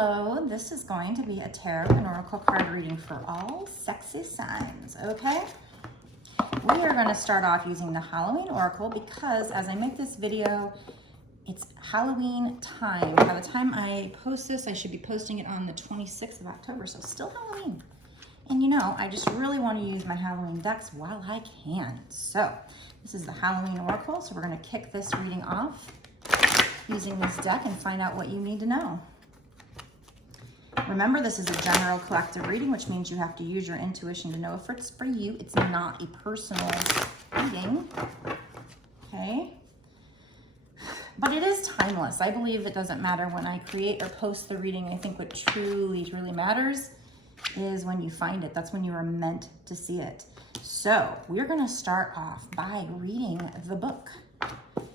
Hello, this is going to be a tarot and oracle card reading for all sexy signs, okay? We are going to start off using the Halloween oracle because as I make this video, it's Halloween time. By the time I post this, I should be posting it on the 26th of October, so still Halloween. And you know, I just really want to use my Halloween decks while I can. So this is the Halloween oracle, so we're going to kick this reading off using this deck and find out what you need to know. Remember, this is a general collective reading, which means you have to use your intuition to know if it's for you. It's not a personal reading, okay? But it is timeless. I believe it doesn't matter when I create or post the reading. I think what truly matters is when you find it. That's when you are meant to see it. So we're going to start off by reading the book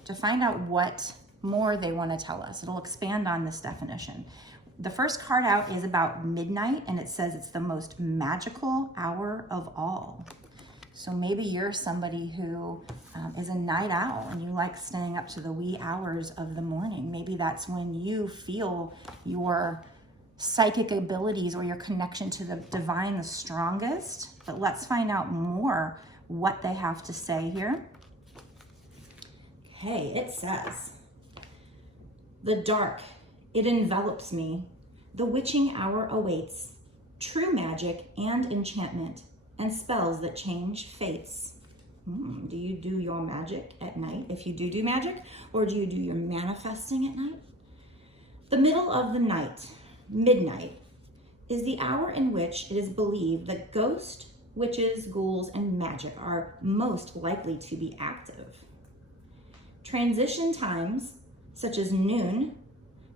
to find out what more they want to tell us. It'll expand on this definition. The first card out is about midnight, and it says it's the most magical hour of all. So maybe you're somebody who is a night owl and you like staying up to the wee hours of the morning. Maybe that's when you feel your psychic abilities or your connection to the divine the strongest. But let's find out more what they have to say here. Okay, it says, "The dark, it envelops me. The witching hour awaits. True magic and enchantment and spells that change fates." Do you do your magic at night? If you do magic, or do you do your manifesting at night? "The middle of the night, midnight, is the hour in which it is believed that ghosts, witches, ghouls, and magic are most likely to be active. Transition times, such as noon,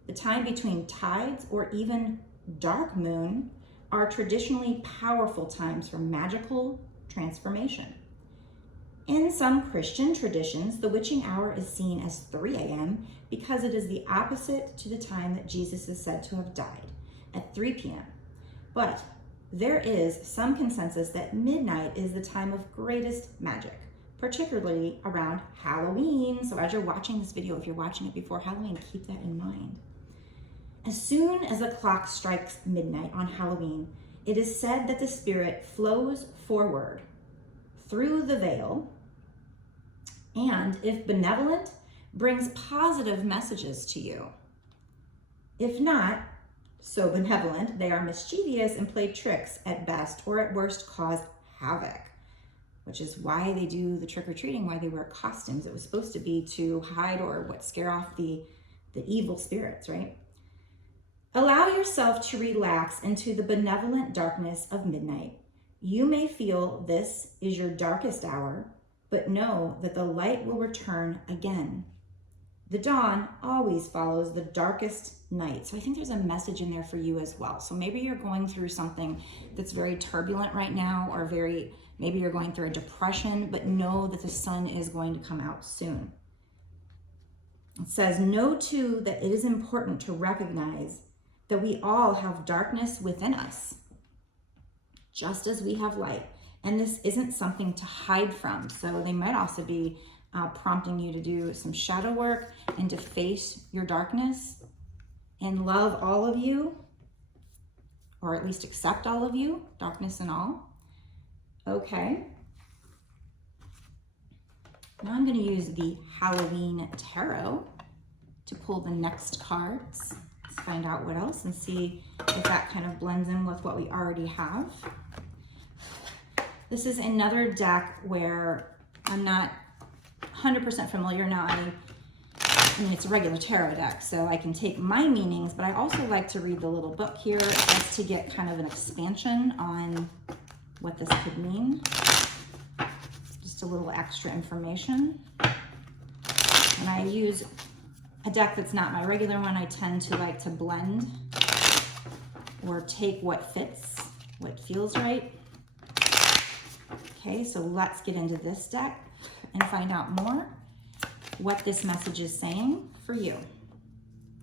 the time between tides, or even dark moon, are traditionally powerful times for magical transformation. In some Christian traditions, the witching hour is seen as 3 a.m. because it is the opposite to the time that Jesus is said to have died, at 3 p.m. But there is some consensus that midnight is the time of greatest magic, particularly around Halloween. So as you're watching this video, if you're watching it before Halloween, keep that in mind. As soon as the clock strikes midnight on Halloween, it is said that the spirit flows forward through the veil and, if benevolent, brings positive messages to you. If not so benevolent, they are mischievous and play tricks at best, or at worst cause havoc, which is why they do the trick-or-treating, why they wear costumes. It was supposed to be to hide or scare off the evil spirits, right? Allow yourself to relax into the benevolent darkness of midnight. You may feel this is your darkest hour, but know that the light will return again. The dawn always follows the darkest night." So I think there's a message in there for you as well. So maybe you're going through something that's very turbulent right now, or maybe you're going through a depression, but know that the sun is going to come out soon. It says, "Know too that it is important to recognize that we all have darkness within us, just as we have light. And this isn't something to hide from." So they might also be prompting you to do some shadow work and to face your darkness and love all of you, or at least accept all of you, darkness and all. Okay. Now I'm going to use the Halloween Tarot to pull the next cards. Let's find out what else and see if that kind of blends in with what we already have. This is another deck where I'm not 100% familiar. Now, I mean, it's a regular tarot deck, so I can take my meanings, but I also like to read the little book here just to get kind of an expansion on what this could mean. Just a little extra information. And I use a deck that's not my regular one. I tend to like to blend or take what fits, what feels right. Okay, so let's get into this deck and find out more what this message is saying for you.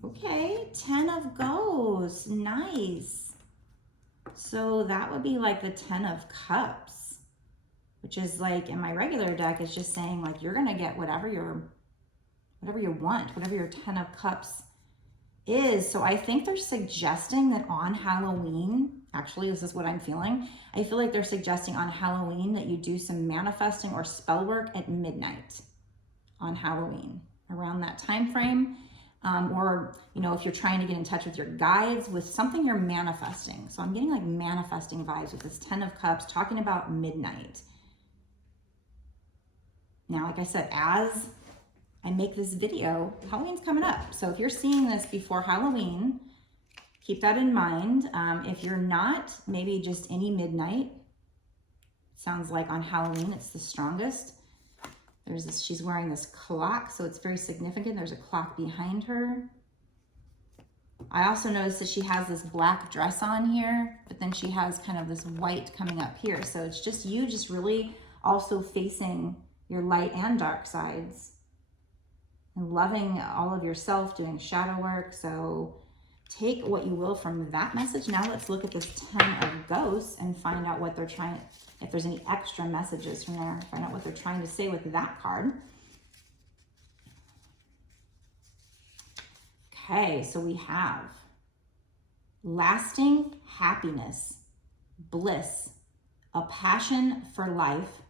Okay, 10 of Ghosts, nice. So that would be like the 10 of Cups, which is like in my regular deck, it's just saying like you're gonna get whatever you want, whatever your 10 of Cups is, so I think they're suggesting that on Halloween, actually, this is what I'm feeling. I feel like they're suggesting on Halloween that you do some manifesting or spell work at midnight on Halloween, around that time frame. Or, you know, if you're trying to get in touch with your guides with something you're manifesting. So I'm getting like manifesting vibes with this 10 of Cups, talking about midnight. Now, like I said, as I make this video, Halloween's coming up. So if you're seeing this before Halloween, keep that in mind. If you're not, maybe just any midnight. Sounds like on Halloween, it's the strongest. There's this, she's wearing this clock, so it's very significant. There's a clock behind her. I also noticed that she has this black dress on here, but then she has kind of this white coming up here. So it's just you just really also facing your light and dark sides and loving all of yourself, doing shadow work. So take what you will from that message. Now let's look at this 10 of Ghosts and find out what they're trying, if there's any extra messages from there, find out what they're trying to say with that card. Okay, so we have lasting happiness, bliss, a passion for life,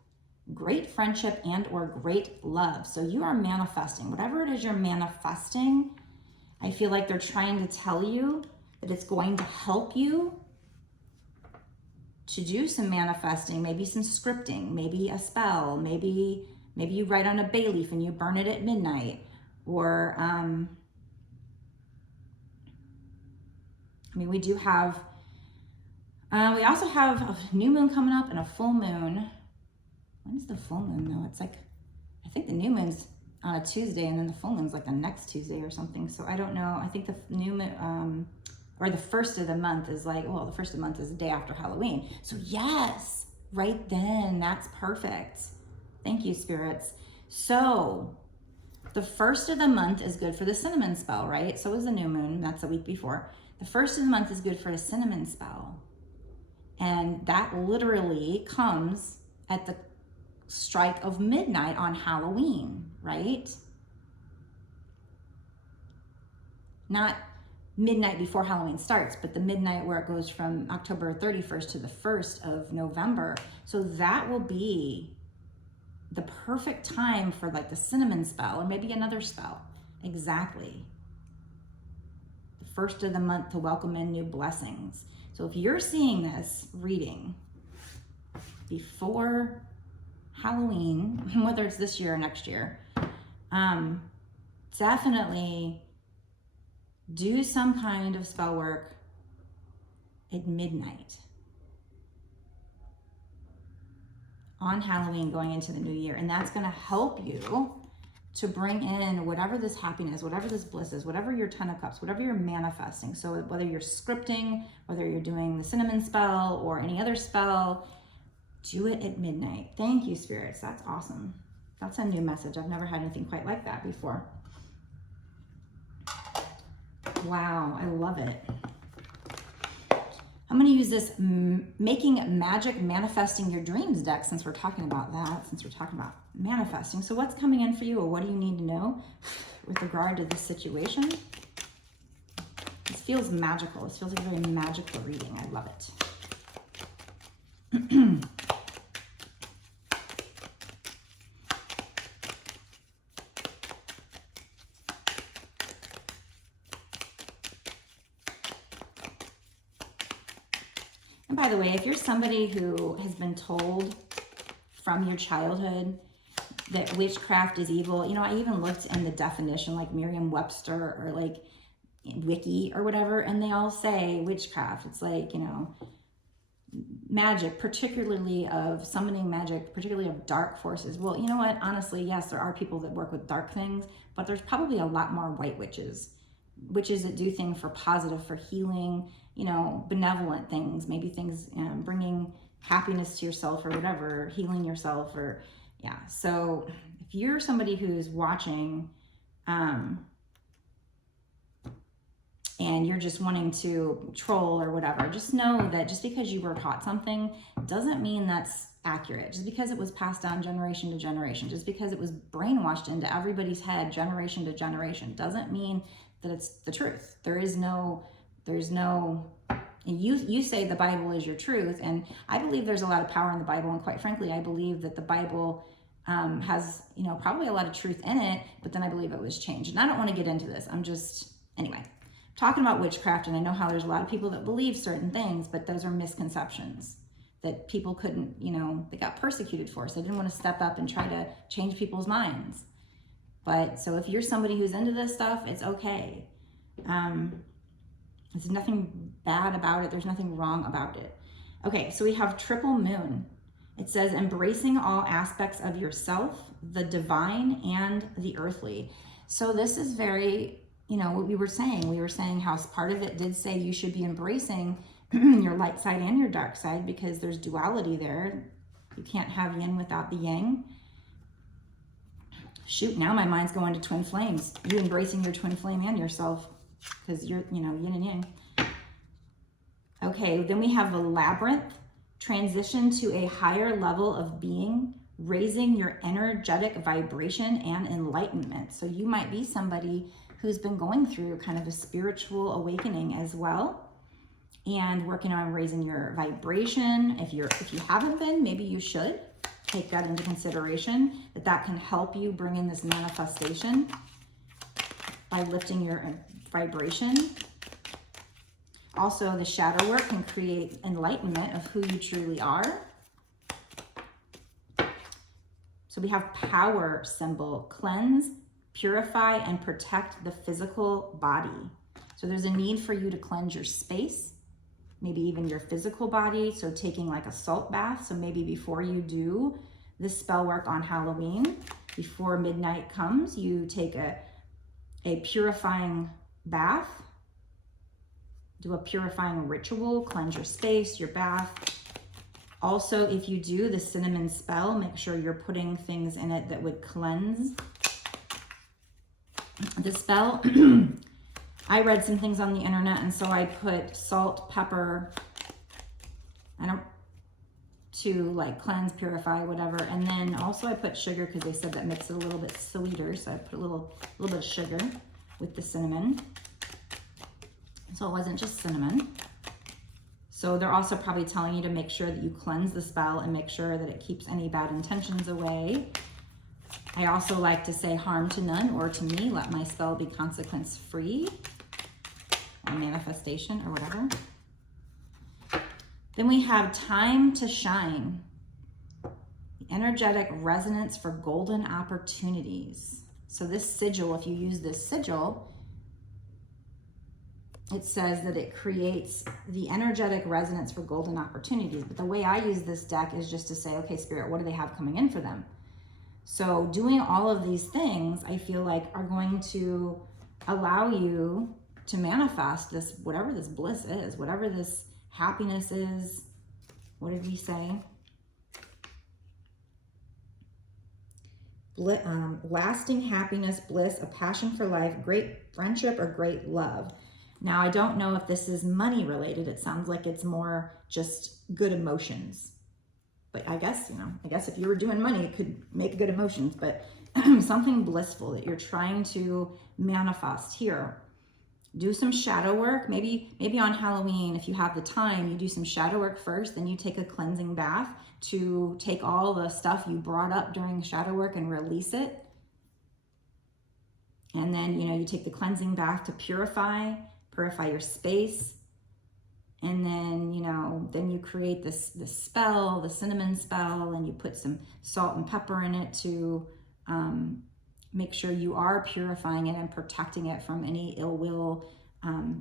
great friendship and or great love. So you are manifesting, whatever it is you're manifesting, I feel like they're trying to tell you that it's going to help you to do some manifesting, maybe some scripting, maybe a spell, maybe you write on a bay leaf and you burn it at midnight, or I mean, we do have, we also have a new moon coming up and a full moon. When's the full moon though? It's like, I think the new moon's on a Tuesday and then the full moon's like the next Tuesday or something. So I don't know. I think the new moon, or the first of the month is like, well, the first of the month is the day after Halloween. So yes, right then, that's perfect. Thank you, spirits. So the first of the month is good for the cinnamon spell, right? So is the new moon, that's a week before. The first of the month is good for a cinnamon spell. And that literally comes at the strike of midnight on Halloween, right? Not midnight before Halloween starts, but the midnight where it goes from October 31st to the 1st of November. So that will be the perfect time for like the cinnamon spell or maybe another spell. Exactly. The first of the month to welcome in new blessings. So if you're seeing this reading before Halloween, whether it's this year or next year, definitely do some kind of spell work at midnight on Halloween going into the new year. And that's going to help you to bring in whatever this happiness, whatever this bliss is, whatever your 10 of Cups, whatever you're manifesting. So whether you're scripting, whether you're doing the cinnamon spell or any other spell, do it at midnight. Thank you, spirits. That's awesome. That's a new message. I've never had anything quite like that before. Wow, I love it. I'm going to use this Making Magic Manifesting Your Dreams deck since we're talking about that, since we're talking about manifesting. So what's coming in for you, or what do you need to know with regard to this situation? This feels magical. This feels like a very magical reading. I love it. And by the way, if you're somebody who has been told from your childhood that witchcraft is evil, you know, I even looked in the definition like Merriam-Webster or like Wiki or whatever, and they all say witchcraft. It's like, you know, magic, particularly of summoning magic, particularly of dark forces. Well, you know what? Honestly, yes, there are people that work with dark things, but there's probably a lot more white witches. Witches that do things for positive, for healing, you know, benevolent things, maybe things bringing happiness to yourself or whatever, healing yourself or, yeah. So if you're somebody who's watching and you're just wanting to troll or whatever, just know that just because you were taught something doesn't mean that's accurate. Just because it was passed down generation to generation, just because it was brainwashed into everybody's head generation to generation, doesn't mean that it's the truth. There's no, you say the Bible is your truth, and I believe there's a lot of power in the Bible, and quite frankly, I believe that the Bible has, probably a lot of truth in it, but then I believe it was changed. And I don't want to get into this. I'm just, anyway, talking about witchcraft, and I know how there's a lot of people that believe certain things, but those are misconceptions that people couldn't, they got persecuted for, so they didn't want to step up and try to change people's minds. But so if you're somebody who's into this stuff, it's okay. There's nothing bad about it. There's nothing wrong about it. Okay, so we have triple moon. It says embracing all aspects of yourself, the divine and the earthly. So this is very, what we were saying how part of it did say you should be embracing your light side and your dark side, because there's duality there. You can't have yin without the yang. Shoot, now my mind's going to twin flames. You embracing your twin flame and yourself, because you're, yin and yang. Okay, then we have the labyrinth, transition to a higher level of being, raising your energetic vibration and enlightenment. So you might be somebody who's been going through kind of a spiritual awakening as well, and working on raising your vibration. If you haven't been, maybe you should take that into consideration, that can help you bring in this manifestation by lifting your vibration. Also, the shadow work can create enlightenment of who you truly are. So we have power symbol, cleanse, purify, and protect the physical body. So there's a need for you to cleanse your space, maybe even your physical body. So taking like a salt bath. So maybe before you do this spell work on Halloween, before midnight comes, you take a purifying bath, do a purifying ritual, cleanse your space, your bath. Also, if you do the cinnamon spell, make sure you're putting things in it that would cleanse the spell. I read some things on the internet, and so I put salt, pepper, to like cleanse, purify, whatever. And then also I put sugar, because they said that makes it a little bit sweeter. So I put a little bit of sugar with the cinnamon. So it wasn't just cinnamon. So they're also probably telling you to make sure that you cleanse the spell and make sure that it keeps any bad intentions away. I also like to say harm to none, or to me, let my spell be consequence free, or manifestation, or whatever. Then we have time to shine, the energetic resonance for golden opportunities. So this sigil, if you use this sigil, it says that it creates the energetic resonance for golden opportunities. But the way I use this deck is just to say, okay, Spirit, what do they have coming in for them? So doing all of these things, I feel like, are going to allow you to manifest this, whatever this bliss is, whatever this happiness is. What did we say? Lasting happiness, bliss, a passion for life, great friendship, or great love. Now, I don't know if this is money related. It sounds like it's more just good emotions. But I guess, if you were doing money, it could make good emotions, but something blissful that you're trying to manifest here. Do some shadow work. Maybe on Halloween, if you have the time, you do some shadow work first, then you take a cleansing bath to take all the stuff you brought up during the shadow work and release it. And then, you take the cleansing bath to purify your space. And then, then you create this spell, the cinnamon spell, and you put some salt and pepper in it to make sure you are purifying it and protecting it from any ill will,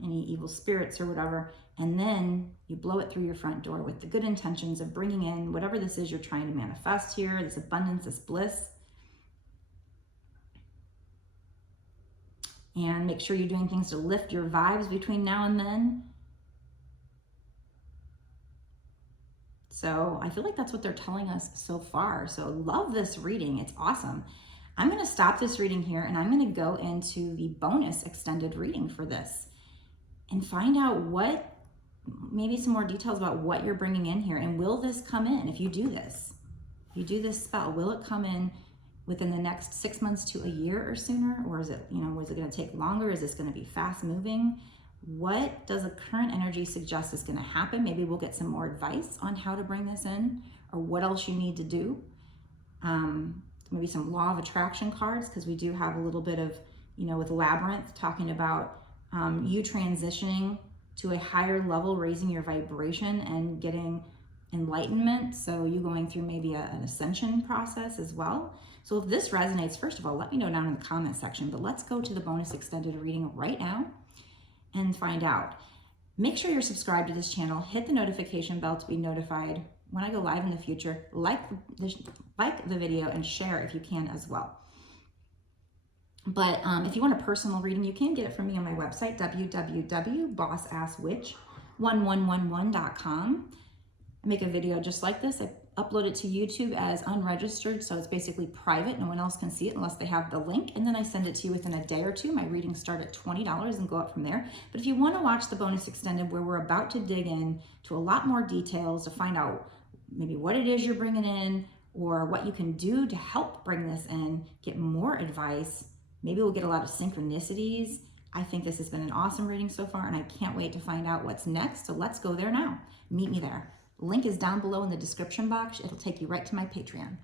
any evil spirits or whatever. And then you blow it through your front door with the good intentions of bringing in whatever this is you're trying to manifest here, this abundance, this bliss. And make sure you're doing things to lift your vibes between now and then. So I feel like that's what they're telling us so far. So love this reading. It's awesome. I'm going to stop this reading here, and I'm going to go into the bonus extended reading for this and find out maybe some more details about what you're bringing in here. And will this come in if you do this? If you do this spell, will it come in within the next 6 months to a year or sooner? Or is it, is it going to take longer? Is this going to be fast moving? What does the current energy suggest is going to happen? Maybe we'll get some more advice on how to bring this in, or what else you need to do. Maybe some law of attraction cards, because we do have a little bit of, with Labyrinth, talking about you transitioning to a higher level, raising your vibration and getting enlightenment. So you going through maybe an ascension process as well. So if this resonates, first of all, let me know down in the comment section, but let's go to the bonus extended reading right now and find out. Make sure you're subscribed to this channel, hit the notification bell to be notified when I go live in the future. Like the video and share if you can as well. But if you want a personal reading, you can get it from me on my website, www.bossasswitch1111.com. I make a video just like this. I upload it to YouTube as unregistered, so it's basically private. No one else can see it unless they have the link, and then I send it to you within a day or two. My readings start at $20 and go up from there. But if you want to watch the bonus extended, where we're about to dig in to a lot more details to find out maybe what it is you're bringing in, or what you can do to help bring this in, get more advice, maybe we'll get a lot of synchronicities. I think this has been an awesome reading so far, and I can't wait to find out what's next. So let's go there now. Meet me there. Link is down below in the description box. It'll take you right to my Patreon.